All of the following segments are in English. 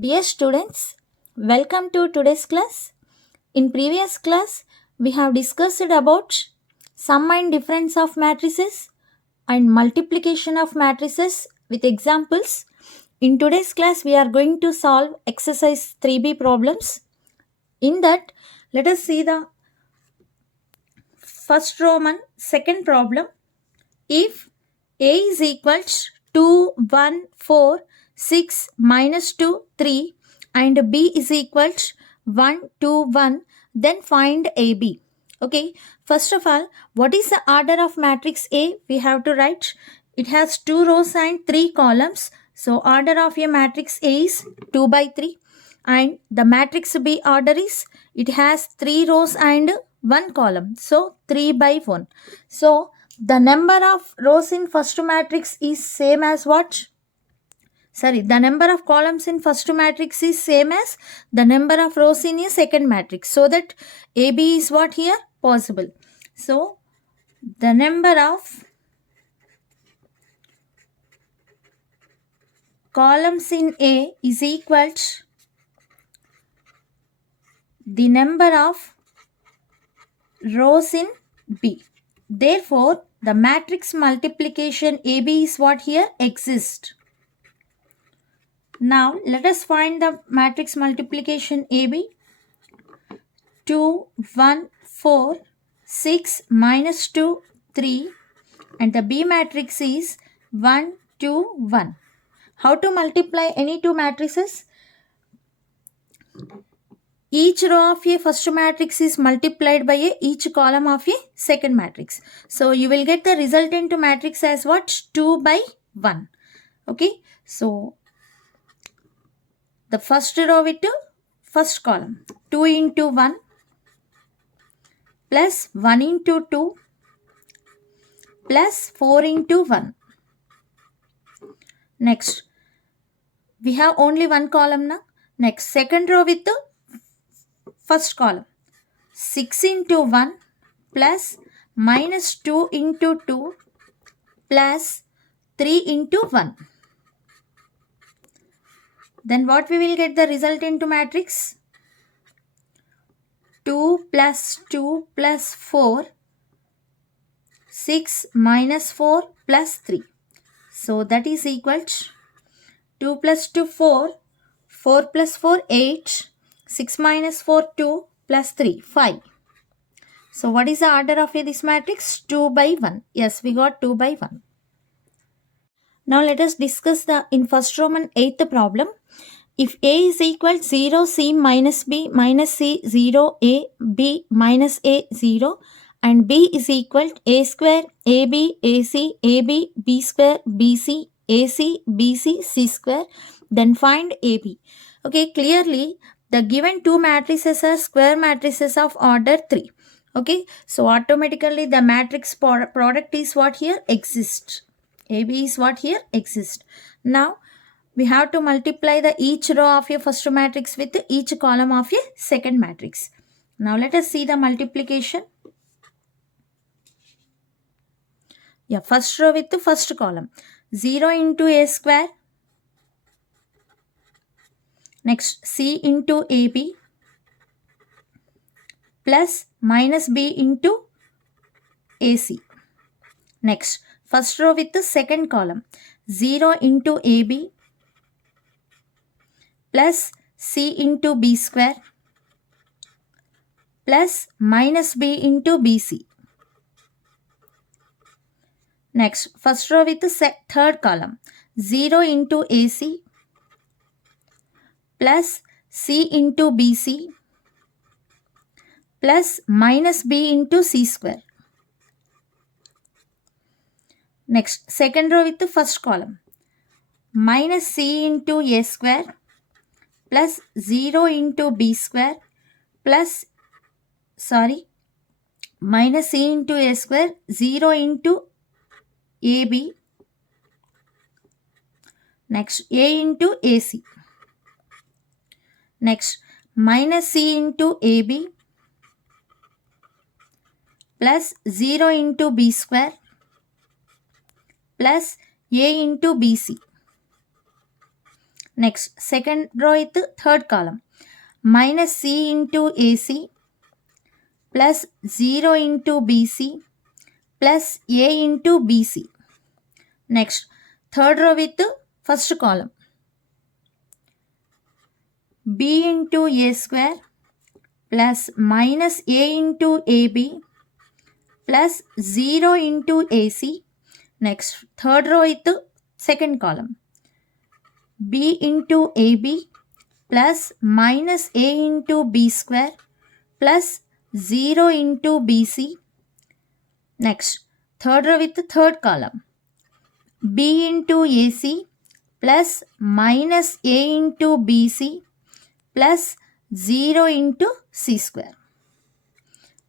Dear students, welcome to today's class. In previous class, we have discussed about sum and difference of matrices and multiplication of matrices with examples. In today's class, we are going to solve exercise 3b problems. In that, let us see the first Roman second problem. If a is equal to 2, 1, 4, 6, minus 2, 3 and b is equal to 1, 2, 1, then find AB. Okay, first of all, what is the order of matrix A? We have to write. It has 2 rows and 3 columns. So, order of a matrix A is 2 by 3. And the matrix B order is, it has 3 rows and 1 column. So, 3 by 1. So, the number of rows in first matrix is same as what? Sorry, the number of columns in first matrix is same as the number of rows in a second matrix. So that AB is what here? Possible. So, the number of columns in A is equal to the number of rows in B. Therefore, the matrix multiplication AB is what here? Exists. Now, let us find the matrix multiplication AB. 2, 1, 4, 6, minus 2, 3 and the B matrix is 1, 2, 1. How to multiply any two matrices? Each row of a first matrix is multiplied by each column of a second matrix. So, you will get the resultant matrix as what? 2 by 1. Okay. So, the first row with first column. 2 into 1 plus 1 into 2 plus 4 into 1. Next, we have only one column now. Next, second row with the first column. 6 into 1 plus minus 2 into 2 plus 3 into 1. Then what we will get the result into matrix? 2 plus 2 plus 4, 6 minus 4 plus 3. So that is equal to 2 plus 2 4, 4 plus 4 8, 6 minus 4 2 plus 3 5. So what is the order of this matrix? 2 by 1. Yes, we got 2 by 1. Now let us discuss the in first Roman 8th problem. If A is equal to 0, C minus B minus C 0, A, B minus A 0 and B is equal to A square, AB, AC, AB, B square, BC, AC, BC, C square, then find AB. Okay, clearly the given two matrices are square matrices of order 3. Okay, so automatically the matrix product is what here? Exists. AB is what here? Exists. Now, we have to multiply the each row of a first matrix with each column of a second matrix. Now let us see the multiplication. Yeah, first row with the first column. 0 into A square. Next, C into AB plus minus B into AC. Next, first row with the second column. 0 into AB plus C into B square plus minus B into BC. Next, first row with the third column. 0 into AC plus C into BC plus minus B into C square. Next, second row with the first column. Minus C into A square plus 0 into B square plus, minus C into A square, 0 into AB. Next, A into AC. Next, minus C into AB plus 0 into B square plus A into BC. Next, second row with third column. Minus C into AC plus 0 into BC plus A into BC. Next, third row with first column. B into A square plus minus A into AB plus 0 into AC. Next, third row with second column. B into AB plus minus A into B square plus 0 into BC. Next, third row with the third column. B into AC plus minus A into BC plus 0 into C square.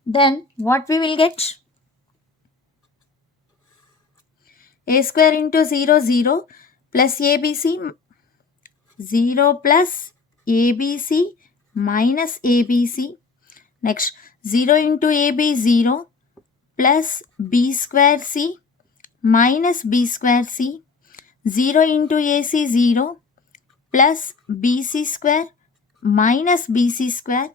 Then what we will get? A square into 0, 0 plus ABC, 0 plus ABC minus ABC. Next, 0 into AB, 0 plus B square C minus B square C. 0 into AC, 0 plus BC square minus BC square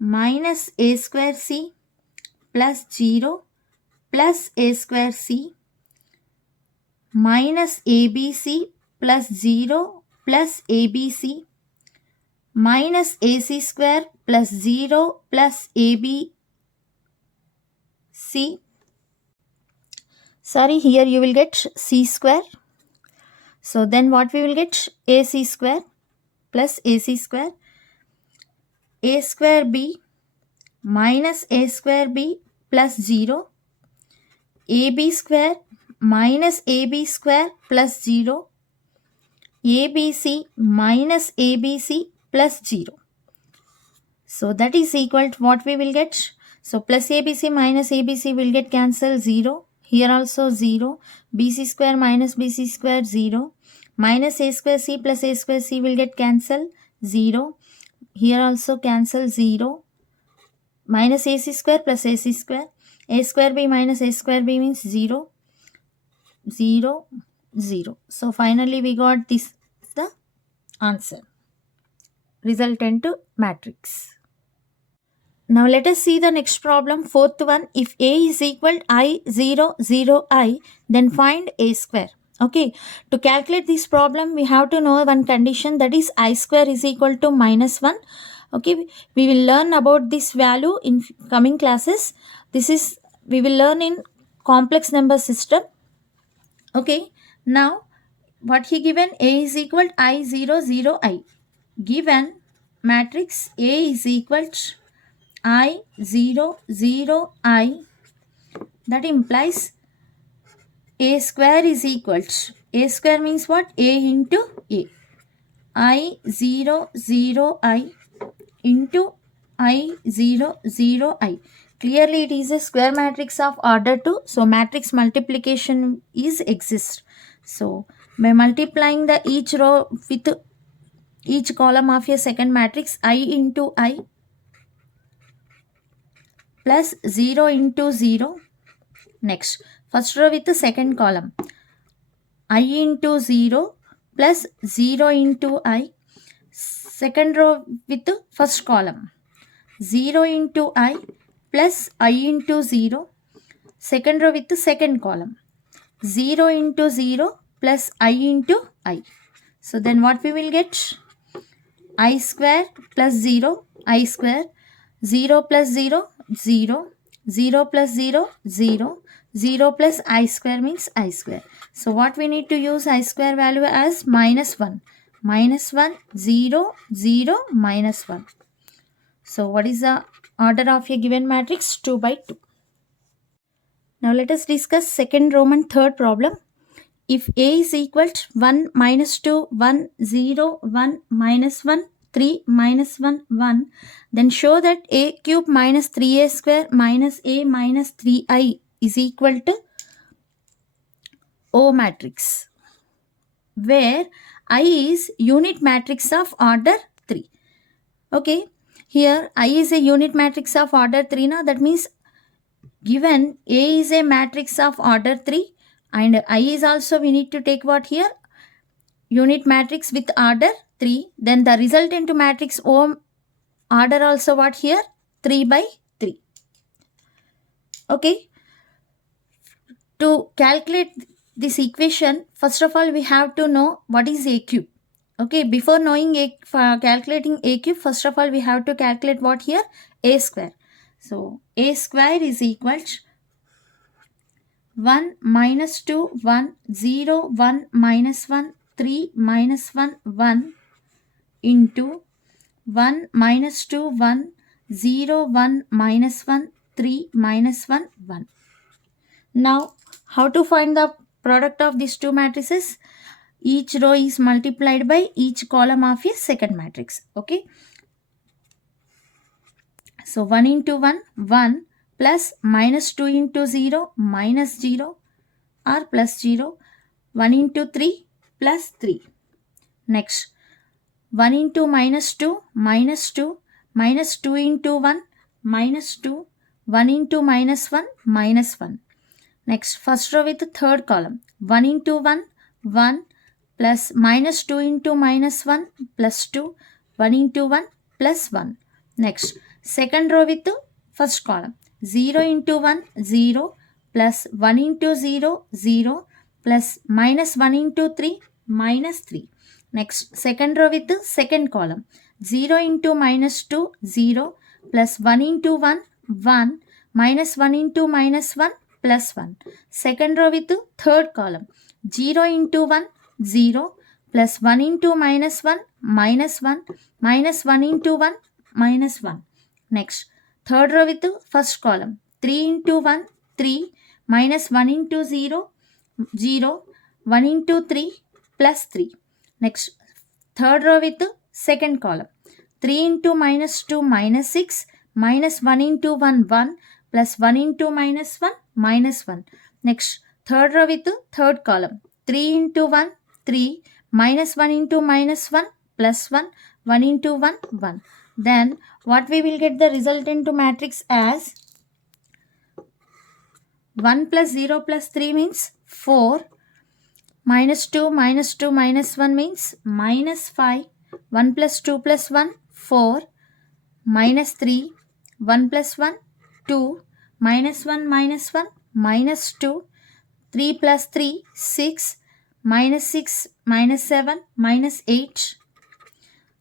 minus A square C plus 0 plus A square C minus ABC plus 0 plus ABC minus AC square plus 0 plus ABC. Sorry, here you will get C square. So then what we will get? AC square plus AC square. A square B minus A square B plus 0. AB square minus AB square plus 0. ABC minus ABC plus 0. So that is equal to what we will get. So plus ABC minus ABC will get cancelled 0. Here also 0. BC square minus BC square 0. Minus A square C plus A square C will get cancelled 0. Here also cancel 0. Minus AC square plus AC square. A square B minus A square B means 0. 0, 0. So finally we got this the answer. Resultant matrix. Now let us see the next problem, fourth one. If A is equal to I 0 0 I, then find A square. Okay, to calculate this problem we have to know one condition, that is I square is equal to minus 1. Okay, we will learn about this value in coming classes. This is we will learn in complex number system. Okay, now what he given, A is equal to I 0 0 I. Given matrix A is equal to I 0 0 I, that implies A square is equal to, A square means what? A into A. I 0 0 I into I 0 0 I. Clearly it is a square matrix of order 2. So matrix multiplication is exist. So by multiplying the each row with each column of a second matrix, I into I plus 0 into 0. Next, first row with the second column, I into 0 plus 0 into I. Second row with the first column, 0 into I plus I into 0. Second row with the second column, 0 into 0 plus I into I. So then what we will get? I square plus 0, I square. 0 plus 0, 0. 0 plus 0, 0. 0 plus I square means I square. So what we need to use I square value as minus 1. Minus 1, 0, 0, minus 1. So what is the order of a given matrix? 2 by 2. Now let us discuss second Roman third problem. If A is equal to 1 minus 2, 1, 0, 1, minus 1, 3, minus 1, 1, then show that A cube minus 3A square minus A minus 3I is equal to O matrix, where I is unit matrix of order 3. Okay, here I is a unit matrix of order 3 now. That means given A is a matrix of order 3 and I is also, we need to take what here? unit matrix with order 3. Then the resultant matrix O order also what here? 3 by 3. Okay. To calculate this equation, first of all, we have to know what is a cube. Okay, before knowing calculating a cube, first of all, we have to calculate what here? A square. So, a square is equal to 1 minus 2, 1, 0, 1, minus 1, 3, minus 1, 1 into 1 minus 2, 1, 0, 1, minus 1, 3, minus 1, 1. Now, how to find the product of these two matrices? Each row is multiplied by each column of a second matrix. Okay. So 1 into 1, 1 plus minus 2 into 0, minus 0 or plus 0. 1 into 3 plus 3. Next, 1 into minus 2, minus 2, minus 2 into 1, minus 2, 1 into minus 1, minus 1. Next, first row with the third column. 1 into 1, 1 plus minus 2 into minus 1 plus 2, 1 into 1 plus 1. Next, second row with the first column. 0 into 1, 0 plus 1 into 0, 0 plus minus 1 into 3, minus 3. Next, second row with the second column. 0 into minus 2, 0 plus 1 into 1, 1 minus 1 into minus 1 plus 1. Second row with the third column. 0 into 1, 0 plus 1 into minus 1, minus 1 minus 1 into 1, minus 1. Next, third row with the first column. 3 into 1, 3 minus 1 into 0, 0, 1 into 3 plus 3. Next, third row with the second column. 3 into minus 2 minus 6 minus 1 into 1 1 plus 1 into minus 1 minus 1. Next, third row with the third column. 3 into 1 3 minus 1 into minus 1 plus 1 1 into 1 1. Then what we will get the resultant matrix as 1 plus 0 plus 3 means 4. Minus 2 minus 2 minus 1 means minus 5. 1 plus 2 plus 1, 4. Minus 3. 1 plus 1, 2. Minus 1 minus 1, minus 2. 3 plus 3, 6. Minus 6 minus 7, minus 8.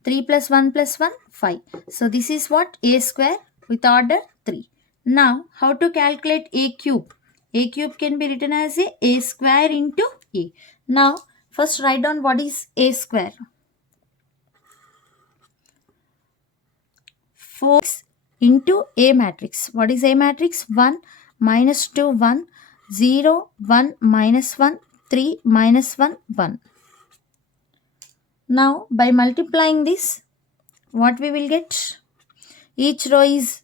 3 plus 1 plus 1, 5. So this is what? A square with order 3. Now, how to calculate a cube? A cube can be written as a square into a. Now, first write down what is a square. 4 into a matrix. What is a matrix? 1, minus 2, 1, 0, 1, minus 1, 3, minus 1, 1. Now, by multiplying this, what we will get? Each row is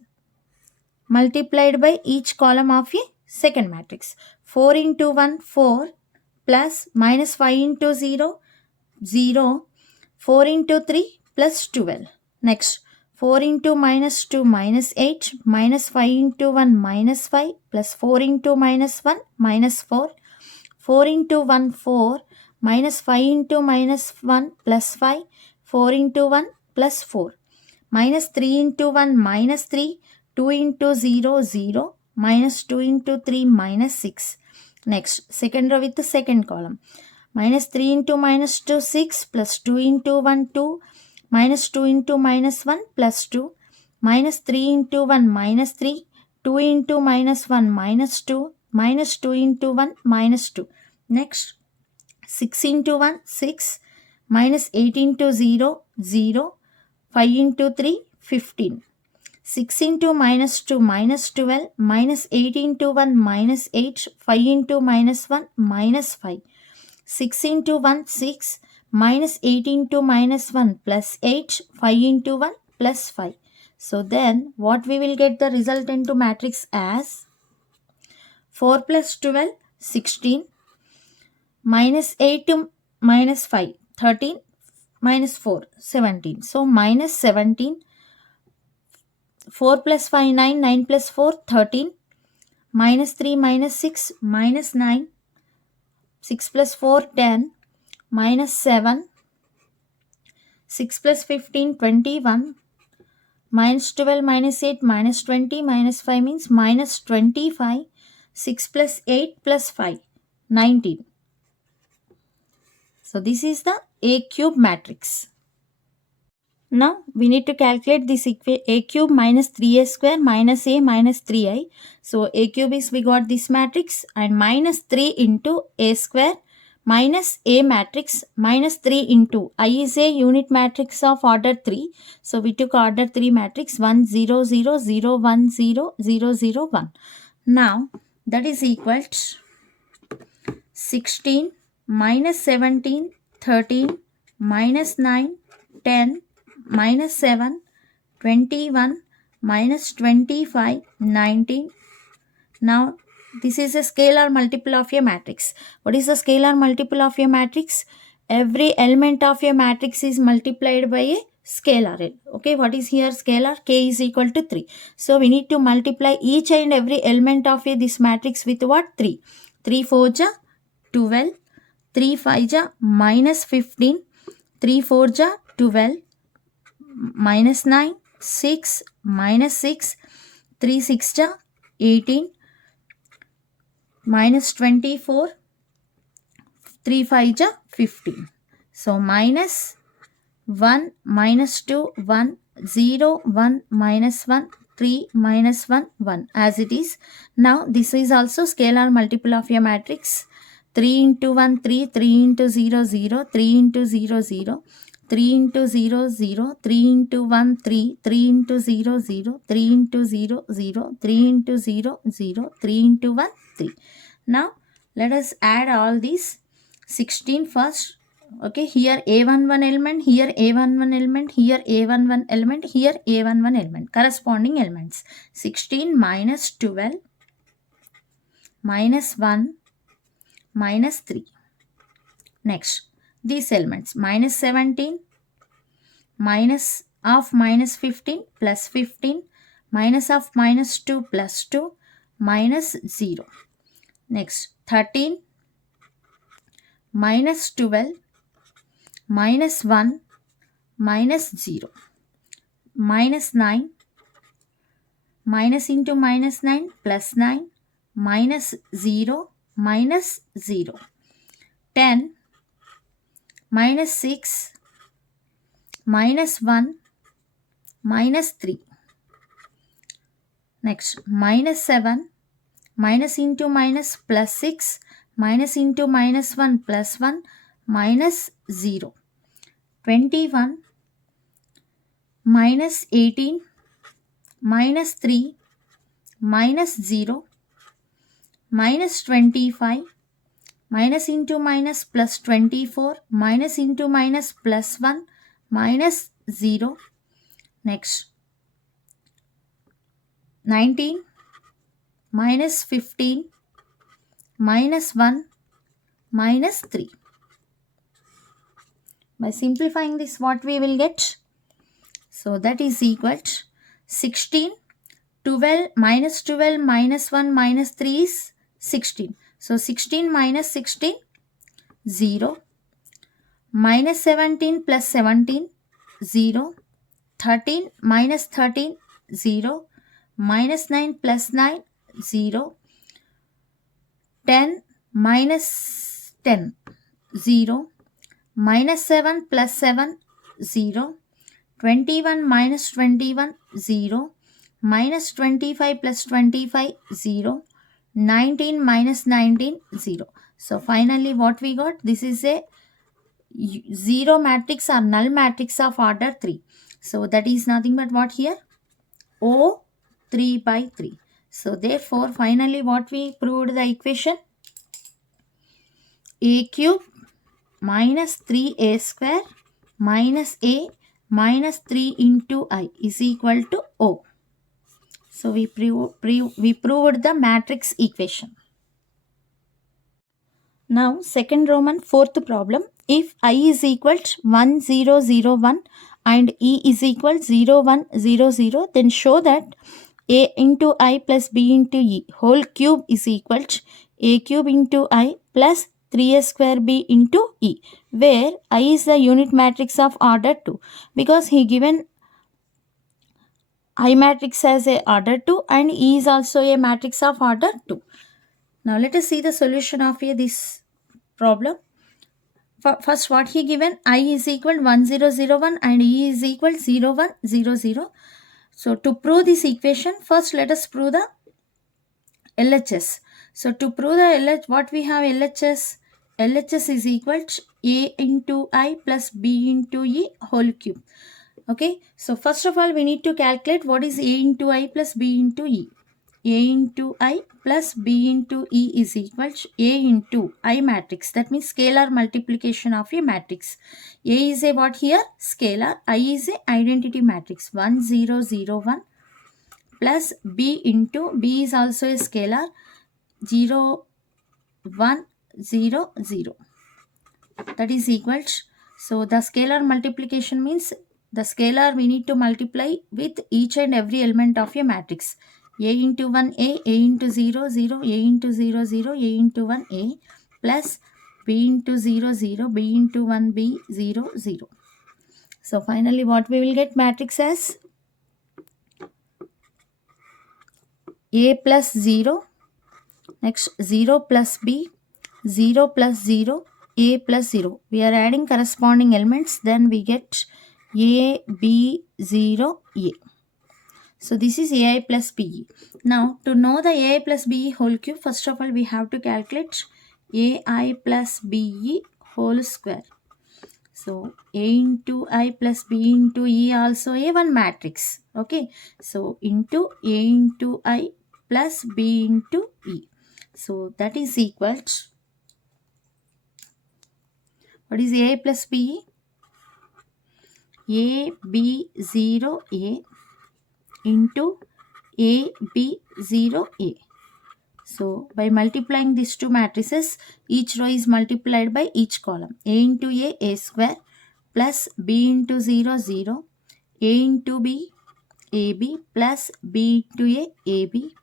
multiplied by each column of a second matrix. 4 into 1, 4 plus minus 5 into 0, 0. 4 into 3 plus 12. Next, 4 into minus 2 minus 8 minus 5 into 1 minus 5 plus 4 into minus 1 minus 4. 4 into 1 4 minus 5 into minus 1 plus 5. 4 into 1 plus 4. Minus 3 into 1 minus 3. 2 into 0 0 minus 2 into 3 minus 6. Next, second row with the second column. Minus 3 into minus 2 6 plus 2 into 1 2 minus 2 into minus 1 plus 2 minus 3 into 1 minus 3 2 into minus 1 minus 2 minus 2 into 1 minus 2. Next, 6 into 1 6 minus 8 into 0 0 5 into 3 15. 6 into minus 2 minus 12 minus 8 into 1 minus 8 5 into minus 1 minus 5. 6 into 1 6 minus 8 into minus 1 plus 8 5 into 1 plus 5. So then what we will get the resultant matrix as 4 plus 12 16 minus 8 to minus 5 13 minus 4 17. So minus 17. 4 plus 5 9 9 plus 4 13 minus 3 minus 6 minus 9 6 plus 4 10 minus 7, 6 plus 15, 21, minus 12, minus 8, minus 20, minus 5 means minus 25, 6 plus 8 plus 5, 19. So this is the A cube matrix. Now we need to calculate this A cube minus 3A square minus A minus 3I. So A cube is, we got this matrix, and minus 3 into A square minus A matrix minus 3 into I is a unit matrix of order 3. So we took order 3 matrix 1 0 0 0 1 0 0 0 1. Now that is equal to 16 minus 17 13 minus 9 10 minus 7, 21, minus 25, 19. Now, this is a scalar multiple of a matrix. What is the scalar multiple of a matrix? Every element of a matrix is multiplied by a scalar. Okay, what is here scalar? K is equal to 3. So, we need to multiply each and every element of this matrix with what? 3. 3 4 ja 12, 3 5 ja minus 15, 3 4 ja 12, minus 9, 6, minus 6, 3 6 ja 18, minus 24, 3 5 ja 15. So minus 1, minus 2, 1, 0, 1, minus 1, 3, minus 1, 1 as it is. Now this is also scalar multiple of your matrix. 3 into 1, 3, 3 into 0, 0, 3 into 0, 0. 3 into 0, 0, 3 into 1, 3, 3 into 0, 0, 3 into 0, 0, 3 into 0, 0, 3 into 1, 3. Now, let us add all these 16 first. Okay, here A11 element, here A11 element, here A11 element, here A11 element, corresponding elements. 16 minus 12, minus 1, minus 3. Next, these elements, minus 17, minus of minus 15 plus 15, minus of minus 2 plus 2, minus 0. Next, 13, minus 12, minus 1, minus 0, minus 9, minus into minus 9 plus 9, minus 0, minus 0, 10, minus 6, minus 1, minus 3. Next, minus 7, minus into minus plus 6, minus into minus 1 plus 1, minus 0. 21, minus 18, minus 3, minus 0, minus 25, minus into minus plus 24, minus into minus plus 1, minus 0. Next, 19, minus 15, minus 1, minus 3. By simplifying this, what we will get? So that is equal to 16, 12, minus 12, minus 1, minus 3 is 16. So 16 minus 16, 0. Minus 17 plus 17, 0. 13 minus 13, 0. Minus 9 plus 9, 0. 10 minus 10, 0. Minus 7 plus 7, 0. 21 minus 21, 0. Minus 25 plus 25, 0. 19 minus 19, 0. So finally what we got? This is a 0 matrix or null matrix of order 3. So that is nothing but what here? O 3 by 3. So therefore finally what we proved the equation? A cube minus 3A square minus A minus 3 into I is equal to O. So we proved the matrix equation. Now second Roman fourth problem. If I is equal to 1 0 0 1 and E is equal 0 1 0 0, then show that A into I plus B into E whole cube is equal to A cube into I plus 3a square b into E, where I is the unit matrix of order 2, because he given I matrix as a order 2 and E is also a matrix of order 2. Now let us see the solution of this problem. First, what he given, I is equal 1001 and E is equal 0100. So to prove this equation, first let us prove the LHS. So to prove the LHS, what we have LHS? LHS is equal to A into I plus B into E whole cube. Okay, so first of all we need to calculate what is A into I plus B into E. A into I plus B into E is equal to A into I matrix. That means scalar multiplication of a matrix. A is a what here? Scalar. I is a identity matrix. 1001 plus B into B is also a scalar. 0100. That is equal to, so the scalar multiplication means the scalar we need to multiply with each and every element of a matrix. A into 1a, A into 0, 0, A into 0, 0, A into 1a plus B into 0, 0, B into 1b, 0, 0. So finally what we will get matrix as A plus 0, next 0 plus B, 0 plus 0, A plus 0. We are adding corresponding elements, then we get A, B, 0, A. So this is AI plus BE. Now to know the AI plus BE whole cube, first of all we have to calculate AI plus BE whole square. So A into I plus B into E also a one matrix. Okay. So into A into I plus B into E. So that is equal to, what is A plus B? A B 0 A into A B 0 A. So by multiplying these two matrices, each row is multiplied by each column. A into A square plus B into 0 0, A into B AB plus B into A AB,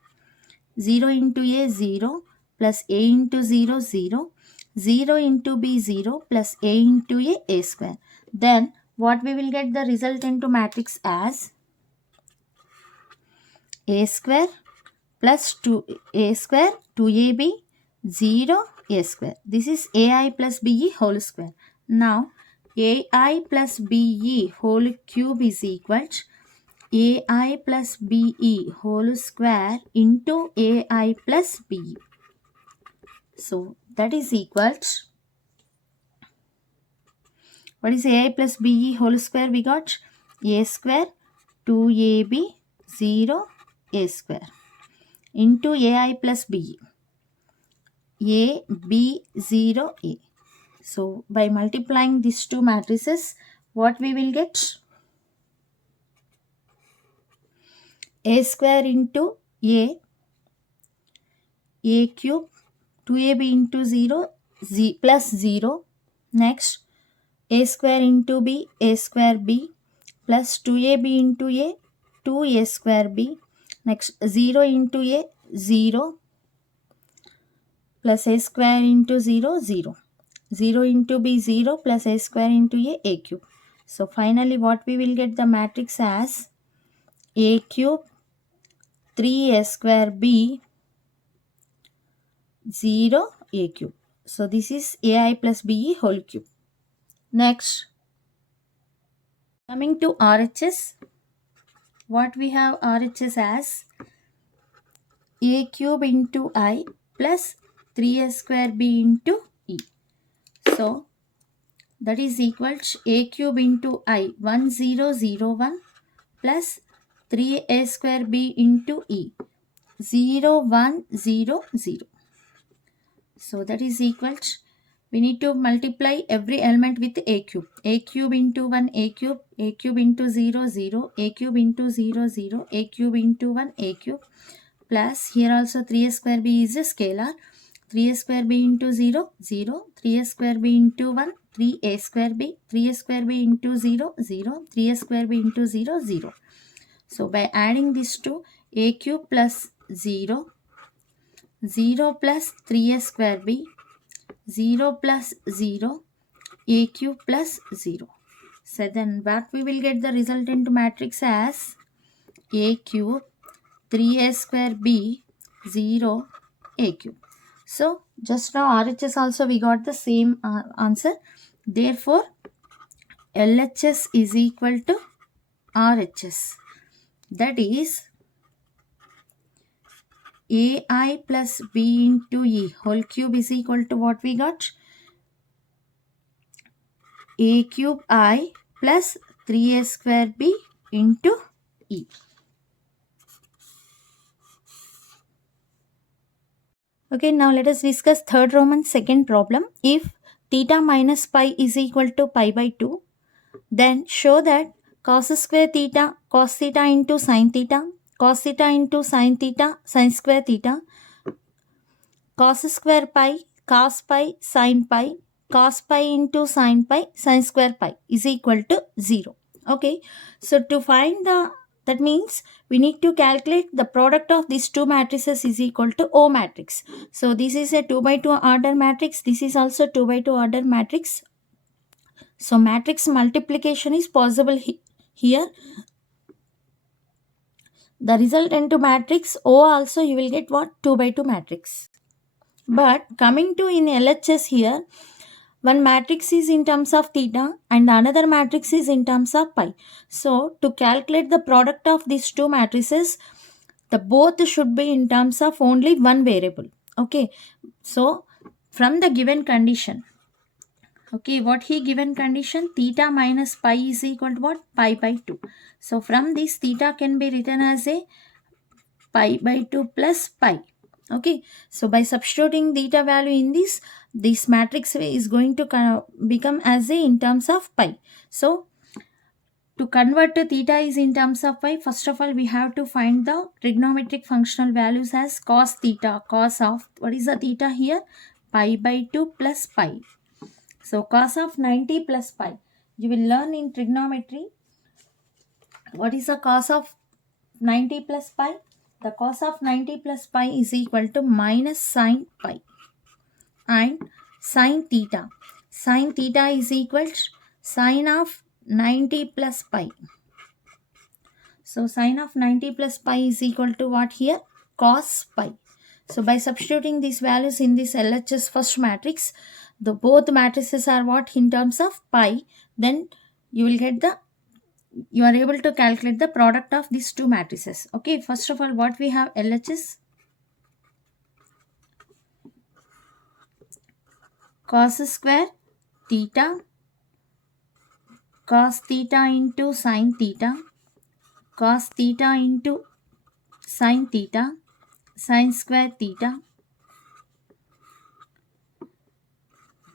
0 into A 0 plus A into 0 0, 0 into B 0 plus A into A square. Then what we will get the result into matrix as A square plus 2A square 2AB 0 A square. This is AI plus BE whole square. Now AI plus BE whole cube is equal to AI plus BE whole square into AI plus BE. So that is equal to, what is AI plus BE whole square? We got A square 2AB 0 A square into AI plus BE. A, B, 0, A. So by multiplying these two matrices, what we will get? A square into A cube, 2AB into 0, Z plus 0. Next, A square into B, A square B plus 2AB into A, 2A square B. Next, 0 into A, 0 plus A square into 0, 0. 0 into B 0 plus A square into A cube. So finally what we will get the matrix as A cube 3A square B 0 A cube. So this is AI plus BE whole cube. Next, coming to RHS, what we have RHS as A cube into I plus 3A square B into E. So that is equal to A cube into I 1001 plus 3A square B into E 0100. So that is equal to, we need to multiply every element with A cube. A cube into 1 A cube, A cube into 0 0, A cube into 0 0, A cube into 1 A cube plus here also 3A square B is a scalar. 3A square B into 0 0, 3A square B into 1 3A square B, 3A square B into 0 0, 3A square B into 0 0. So by adding these two, A cube plus 0, 0 plus 3A square B, 0 plus 0, a cube plus 0. So then what we will get the resultant matrix as a cube 3a square b 0 a cube. So just now RHS also we got the same answer. Therefore LHS is equal to RHS. That is AI plus B into E whole cube is equal to what we got? A cube I plus 3A square B into E. Okay, now let us discuss third Roman second problem. If theta minus pi is equal to pi by 2, then show that cos square theta, cos theta into sin theta, cos theta into sin theta, sin square theta, cos square pi, cos pi, sin pi, cos pi into sin pi, sin square pi is equal to 0. Okay, so to find that means we need to calculate the product of these two matrices is equal to O matrix. So this is a 2 by 2 order matrix. This is also 2 by 2 order matrix. So matrix multiplication is possible here. The resultant matrix O also you will get what? 2 by 2 matrix. But coming to in LHS here, one matrix is in terms of theta and another matrix is in terms of pi. So to calculate the product of these two matrices, the both should be in terms of only one variable. Okay, so from the given condition, okay, what he given condition, theta minus pi is equal to what? Pi by 2. So from this theta can be written as a pi by 2 plus pi. Okay, so by substituting theta value in this matrix is going to become as a in terms of pi. So to convert to theta is in terms of pi, first of all we have to find the trigonometric functional values as cos theta, cos of what is the theta here? Pi by 2 plus pi. So cos of 90 plus pi. You will learn in trigonometry what is the cos of 90 plus pi. The cos of 90 plus pi is equal to minus sine pi. And sine theta. Sine theta is equal to sine of 90 plus pi. So sine of 90 plus pi is equal to what here? Cos pi. So by substituting these values in this LHS first matrix, the both matrices are what in terms of pi, then you will get you are able to calculate the product of these two matrices. Okay, first of all what we have LHS? Cos square theta, cos theta into sin theta, cos theta into sin theta, sin square theta,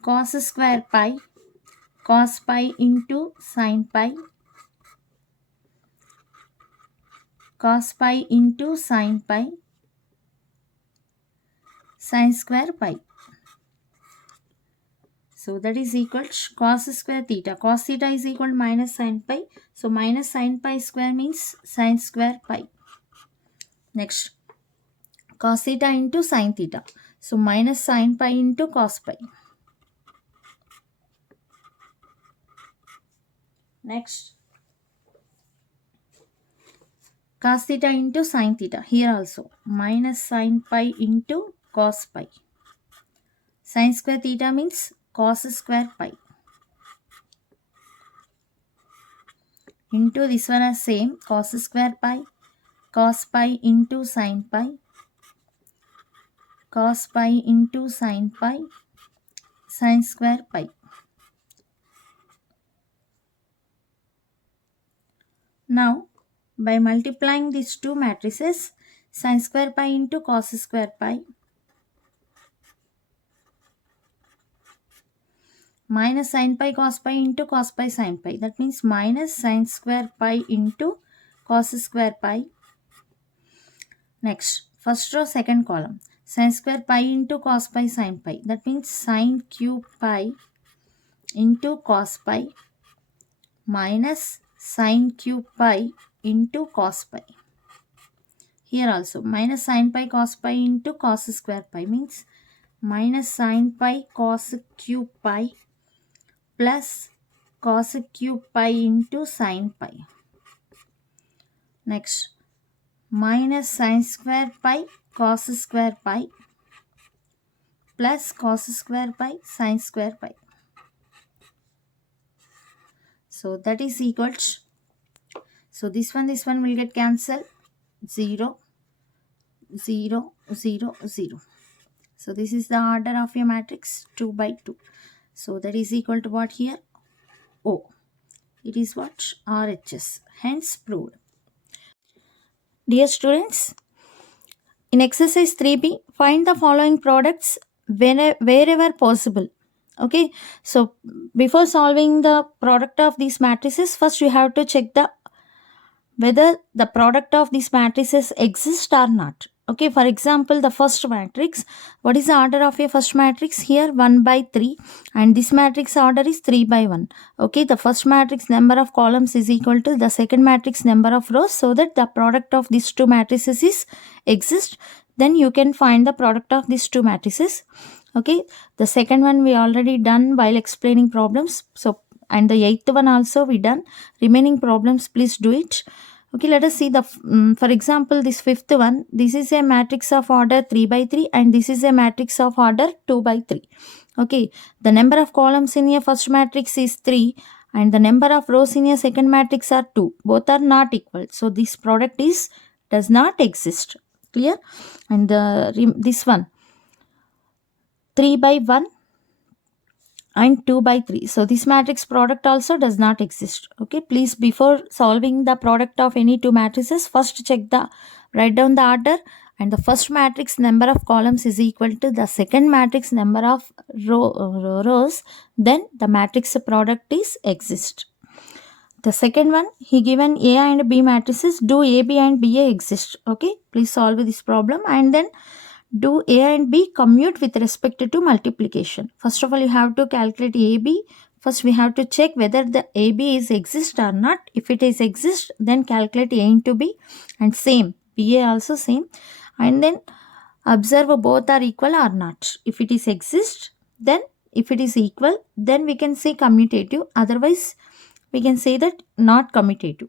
cos square pi, cos pi into sin pi, cos pi into sin pi, sin square pi. So that is equal to cos square theta. Cos theta is equal to minus sin pi. So minus sin pi square means sin square pi. Next, cos theta into sin theta. So minus sin pi into cos pi. Next, cos theta into sin theta. Here also minus sin pi into cos pi. Sin square theta means cos square pi. Into this one as same cos square pi, cos pi into sin pi, cos pi into sin pi, sin square pi. Now by multiplying these two matrices, sin square pi into cos square pi minus sin pi cos pi into cos pi sin pi. That means minus sin square pi into cos square pi. Next, first row second column, sin square pi into cos pi sin pi. That means sin cube pi into cos pi minus sin cube pi into cos pi. Here also minus sin pi cos pi into cos square pi means minus sin pi cos cube pi plus cos cube pi into sin pi. Next, minus sin square pi cos square pi plus cos square pi sin square pi. So that is equal to, so this one will get cancelled, 0, 0, 0, 0. So this is the order of a matrix 2 by 2. So that is equal to what here? O. It is what? RHS. Hence proved. Dear students, in exercise 3b, find the following products wherever possible. Okay, so before solving the product of these matrices, first you have to check whether the product of these matrices exist or not. Okay, for example, the first matrix, what is the order of a first matrix? Here 1 by 3, and this matrix order is 3 by 1. Okay, the first matrix number of columns is equal to the second matrix number of rows, so that the product of these two matrices is exist. Then you can find the product of these two matrices. Okay, the second one we already done while explaining problems. So, and the eighth one also we done. Remaining problems, please do it. Okay, let us see the, for example, this fifth one, this is a matrix of order 3 by 3 and this is a matrix of order 2 by 3. Okay, the number of columns in a first matrix is 3 and the number of rows in a second matrix are 2. Both are not equal. So this product does not exist. Clear? And this one, 3 by 1 and 2 by 3. So this matrix product also does not exist. Okay, please, before solving the product of any two matrices, first write down the order, and the first matrix number of columns is equal to the second matrix number of rows, then the matrix product is exist. The second one, he given A and B matrices, do AB and BA exist? Okay, please solve this problem, and then do A and B commute with respect to multiplication. First of all, you have to calculate AB. First, we have to check whether the AB is exist or not. If it is exist, then calculate A into B, and same, BA also same. And then observe both are equal or not. If it is exist, then if it is equal, then we can say commutative. Otherwise, we can say that not commutative.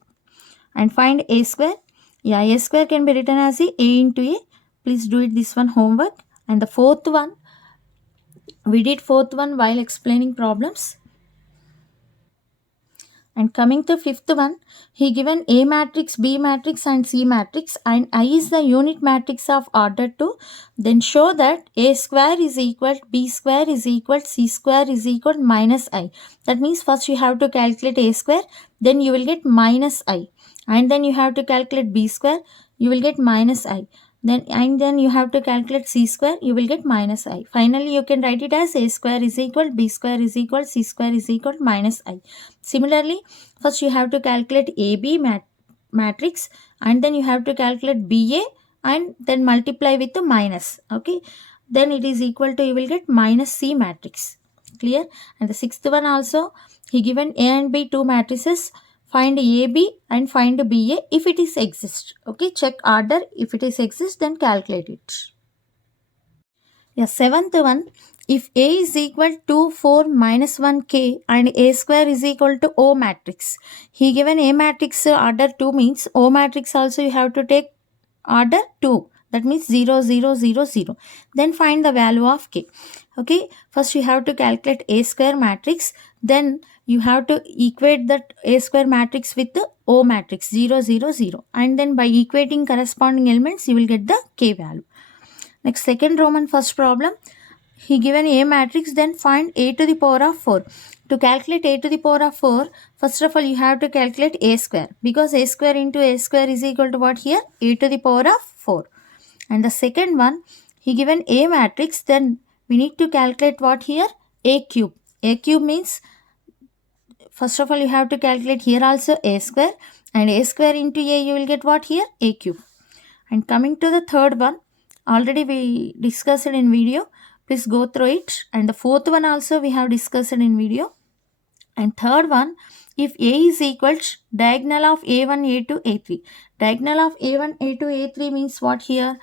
And find A square. Yeah, A square can be written as A into A. Please do it, this one homework. And the fourth one, we did fourth one while explaining problems. And coming to fifth one, he given A matrix, B matrix and C matrix, and I is the unit matrix of order 2. Then show that A square is equal, B square is equal, C square is equal minus I. That means first you have to calculate A square, then you will get minus I. And then you have to calculate B square, you will get minus I. Then you have to calculate C square, you will get minus I. Finally, you can write it as A square is equal, B square is equal, C square is equal minus I. Similarly, first you have to calculate AB matrix, and then you have to calculate BA and then multiply with the minus. Okay, then it is equal to, you will get minus C matrix. Clear? And the sixth one also, he given A and B two matrices. Find AB and find BA if it is exist. Okay, check order. If it is exist, then calculate it. Yeah, seventh one, if A is equal to 4 minus 1k and A square is equal to O matrix. He given A matrix order 2 means O matrix also you have to take order 2. That means 0, 0, 0, 0. Then find the value of k. Okay, first you have to calculate A square matrix. Then you have to equate that A square matrix with the O matrix 0, 0, 0. And then by equating corresponding elements, you will get the k value. Next, second Roman first problem. He given A matrix, then find A to the power of 4. To calculate A to the power of 4, first of all, you have to calculate A square. Because A square into A square is equal to what here? A to the power of 4. And the second one, he given A matrix, then we need to calculate what here? A cube. A cube means, first of all, you have to calculate here also A square. And A square into A, you will get what here? A cube. And coming to the third one, already we discussed it in video. Please go through it. And the fourth one also we have discussed it in video. And third one, if A is equal to diagonal of A1, A2, A3. Diagonal of A1, A2, A3 means what here?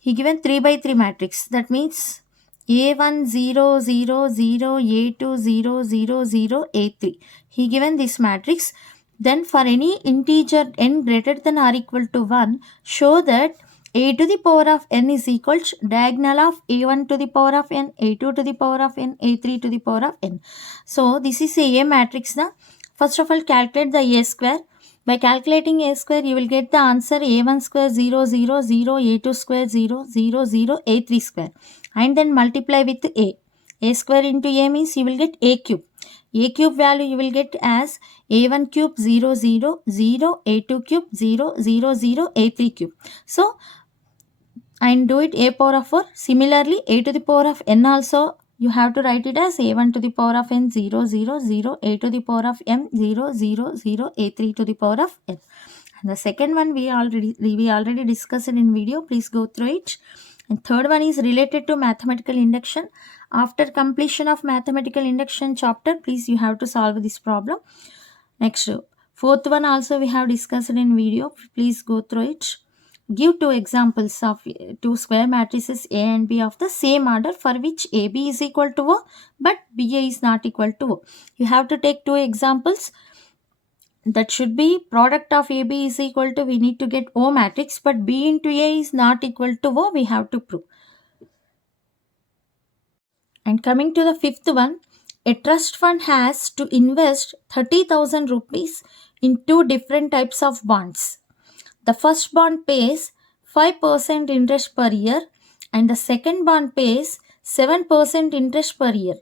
He given 3 by 3 matrix. That means A1 0 0 0, A2 0 0 0, A3. He given this matrix. Then for any integer n greater than or equal to 1, show that a to the power of n is equal to diagonal of a1 to the power of n, a2 to the power of n, a3 to the power of n. So this is a matrix. Now, first of all, calculate the a square. By calculating a square, you will get the answer a1 square 0 0 0, a2 square 0 0 0, a3 square. And then multiply with a. A square into a means you will get a cube. A cube value you will get as a1 cube 0 0 0, a2 cube 0 0 0, a3 cube. So, and do it a power of 4. Similarly, a to the power of n also you have to write it as a1 to the power of n 0 0 0, a to the power of m 0 0 0, a3 to the power of n. And the second one we already discussed in video. Please go through it. And third one is related to mathematical induction. After completion of mathematical induction chapter, please you have to solve this problem. Next, fourth one also we have discussed in video. Please go through it. Give two examples of two square matrices A and B of the same order for which AB is equal to O but BA is not equal to O. You have to take two examples. That should be product of AB is equal to, we need to get O matrix, but B into A is not equal to O, we have to prove. And coming to the fifth one, a trust fund has to invest 30,000 rupees in two different types of bonds. The first bond pays 5% interest per year and the second bond pays 7% interest per year.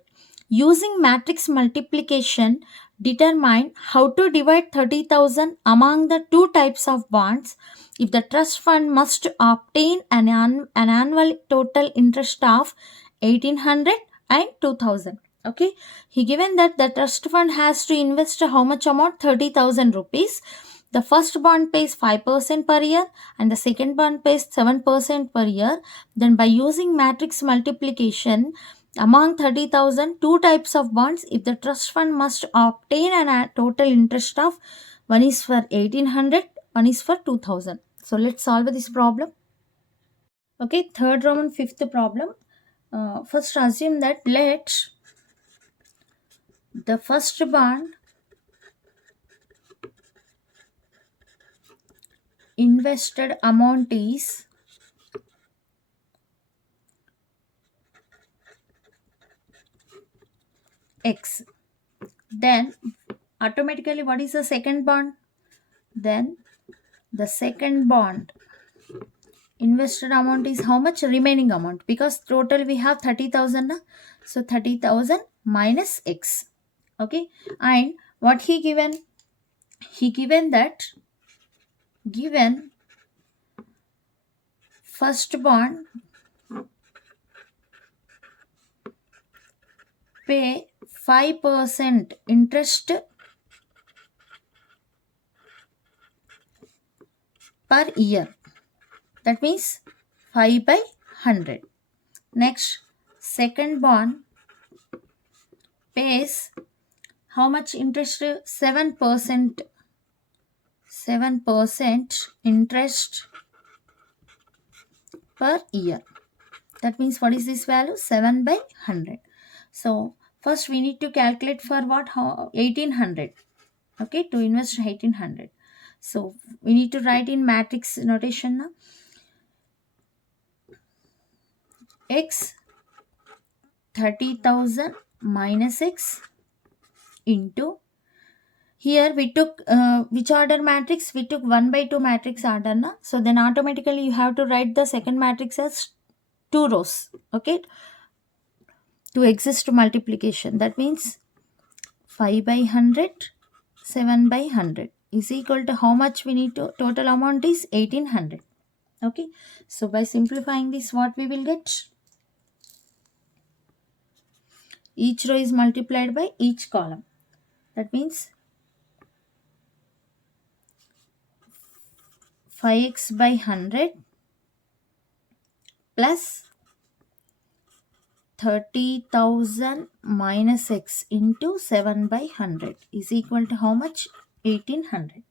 Using matrix multiplication, determine how to divide 30,000 among the two types of bonds if the trust fund must obtain an annual total interest of 1800 and 2000. Okay, he given that the trust fund has to invest how much amount? 30,000 rupees. The first bond pays 5% per year and the second bond pays 7% per year. Then by using matrix multiplication, among 30,000, two types of bonds, if the trust fund must obtain a total interest of, one is for 1800, one is for 2000. So let's solve this problem. Okay, third Roman fifth problem. First assume that let the first bond invested amount is X. Then automatically what is the second bond? Then the second bond invested amount is how much? Remaining amount, because total we have 30,000. So 30,000 minus X. Okay, and what he given? He given that given first bond pay 5% interest per year. That means 5 by 100. Next, second bond pays how much interest? 7%. 7% interest per year. That means what is this value? 7 by 100. So first we need to calculate for what? 1800. Okay, to invest 1800. So we need to write in matrix notation now. X 30,000 minus X into, here we took which order matrix? We took 1 by 2 matrix order. Na? So then automatically you have to write the second matrix as 2 rows. Okay, to exist multiplication. That means 5 by 100, 7 by 100 is equal to how much we need to, total amount is 1800. Okay, so by simplifying this, what we will get? Each row is multiplied by each column. That means 5x by 100 plus 30,000 minus x into 7 by 100 is equal to how much? 1800.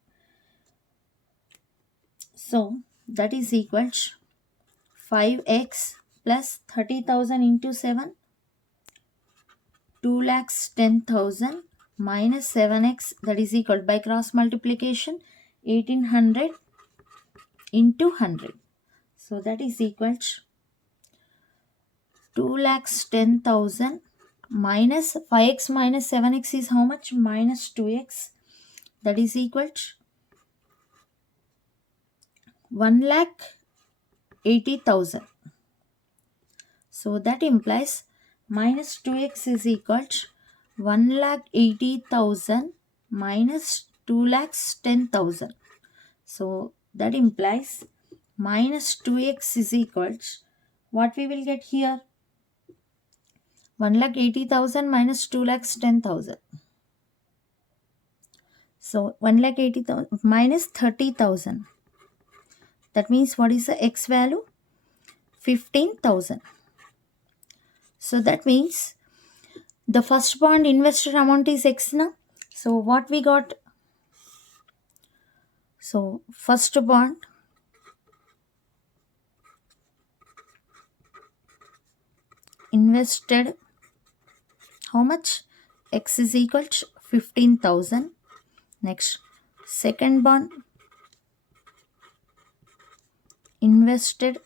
So that is equal to 5x plus 30,000 into 7, 2,10,000 minus 7x, that is equal by cross multiplication 1800 into 100. So that is equal to 2,10,000 minus 5x minus 7x is how much? Minus 2x. That is equal to 1,80,000. So that implies minus 2x is equal to 1,80,000 minus 2,10,000. So that implies minus 2x is equal to what we will get here? 1,80,000 minus 2,10,000. So 1,80,000 minus 30,000. That means what is the x value? 15,000. So that means the first bond invested amount is x now. So what we got? So first bond invested how much? X is equal to 15,000. Next, second bond invested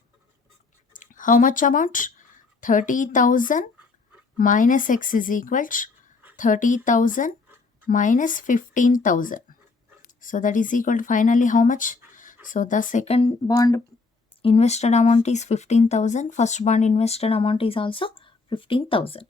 how much amount? 30,000 minus x is equal to 30,000 minus 15,000. So that is equal to finally how much? So the second bond invested amount is 15,000. First bond invested amount is also 15,000.